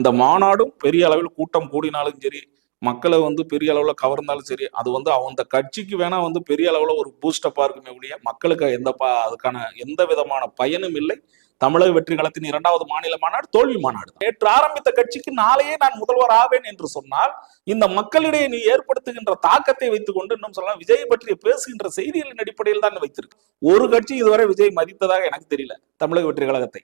இந்த மாநாடும் பெரிய அளவில் கூட்டம் கூடினாலும் சரி மக்களை வந்து பெரிய அளவில் கவர்ந்தாலும் சரி அது வந்து அந்த கட்சிக்கு வேணா வந்து பெரிய அளவில் ஒரு பூஸ்டப்பாக இருக்குமே ஒழிய மக்களுக்கு எந்த பா அதுக்கான எந்த விதமான பயனும் இல்லை. தமிழக வெற்றி களத்தின் இரண்டாவது மாநில மாநாடு தோல்வி மாநாடு. நேற்று ஆரம்பித்த கட்சிக்கு நாளையே நான் முதல்வர் ஆவேன் என்று சொன்னால் இந்த மக்களிடையே நீ ஏற்படுத்துகின்ற தாக்கத்தை வைத்துக் கொண்டு இன்னும் சொல்லலாம் விஜய் பற்றிய பேசுகின்ற செய்திகளின் அடிப்படையில் தான் வைத்திருக்கு. ஒரு கட்சி இதுவரை விஜய் மதித்ததாக எனக்கு தெரியல தமிழக வெற்றி கழகத்தை.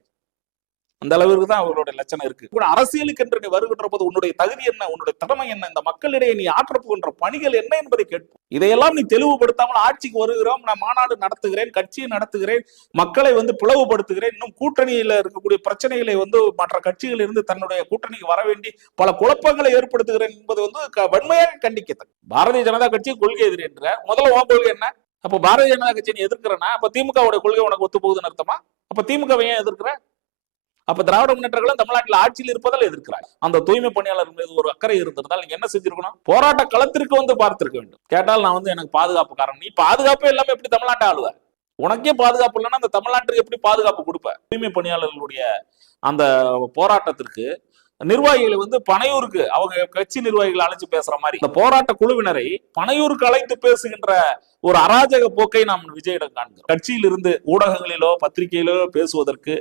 அந்த அளவிற்கு தான் அவருடைய லட்சணம் இருக்கு. கூட அரசியலுக்கு என்று நீ வருகின்ற போது உன்னுடைய தகுதி என்ன உன்னுடைய திறமை என்ன இந்த மக்களிடையே நீ ஆற்றப்புகின்ற பணிகள் என்ன என்பதை கேட்போம். இதையெல்லாம் நீ தெளிவுபடுத்தாமல் ஆட்சிக்கு வருகிறோம் நான் மாநாடு நடத்துகிறேன் கட்சியை நடத்துகிறேன் மக்களை வந்து பிளவுபடுத்துகிறேன் இன்னும் கூட்டணியில இருக்கக்கூடிய பிரச்சனைகளை வந்து மற்ற கட்சிகள் இருந்து தன்னுடைய கூட்டணிக்கு வர வேண்டி பல குழப்பங்களை ஏற்படுத்துகிறேன் என்பது வந்து க- வன்மையாக கண்டிக்கத்தக்க பாரதிய ஜனதா கட்சி கொள்கை எதிரி என்ற முதல்ல உன் கொள்கை என்ன? அப்ப பாரதிய ஜனதா கட்சி நீ எதிர்க்கிறனா? அப்ப திமுகவுடைய கொள்கை உனக்கு ஒத்து போகுதுன்னு அர்த்தமா? அப்ப திமுக ஏன் எதிர்க்கிற? அப்ப திராவிட முன்னேற்ற கழகம் தமிழ்நாட்டில் ஆட்சியில் இருப்பதால் எதிர்க்கிறாங்க அந்த தூய்மை பணியாளர் மீது ஒரு அக்கறை இருந்திருந்தால் நீங்க என்ன செஞ்சிருக்கணும்? போராட்ட களத்திற்கு வந்து பார்த்திருக்க வேண்டும். கேட்டால் நான் வந்து எனக்கு பாதுகாப்பு காரணம். நீ பாதுகாப்பே இல்லாம எப்படி தமிழ்நாட்டை ஆளுவார் உனக்கே பாதுகாப்பு இல்லைன்னா அந்த தமிழ்நாட்டுக்கு எப்படி பாதுகாப்பு கொடுப்ப? தூய்மை பணியாளர்களுடைய அந்த போராட்டத்திற்கு நிர்வாகிகளை வந்து பனையூருக்கு அவங்க கட்சி நிர்வாகிகளை அழைச்சு பேசுற மாதிரி. இந்த போராட்ட குழுவினரை பனையூருக்கு அழைத்து பேசுகின்ற ஒரு அராஜக போக்கை நாம் விஜயிடம் காண்கிறோம். கட்சியில் இருந்து ஊடகங்களிலோ பத்திரிகையிலோ பேசுவதற்கு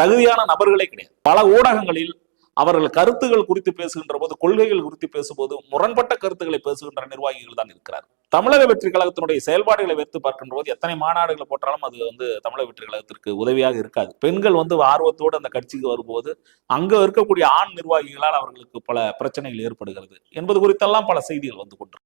தகுதியான நபர்களே கிடையாது. பல ஊடகங்களில் அவர்கள் கருத்துகள் குறித்து பேசுகின்ற போது கொள்கைகள் குறித்து பேசும்போது முரண்பட்ட கருத்துக்களை பேசுகின்ற நிர்வாகிகள் தான் இருக்கிறார். தமிழக வெற்றி கழகத்தினுடைய செயல்பாடுகளை வைத்து பார்க்கின்ற போது எத்தனை மாநாடுகளை போட்டாலும் அது வந்து தமிழக வெற்றி கழகத்திற்கு உதவியாக இருக்காது. பெண்கள் வந்து ஆர்வத்தோடு அந்த கட்சிக்கு வரும்போது அங்க இருக்கக்கூடிய ஆண் நிர்வாகிகளால் அவர்களுக்கு பல பிரச்சனைகள் ஏற்படுகிறது என்பது குறித்தெல்லாம் பல செய்திகள் வந்து கொண்டு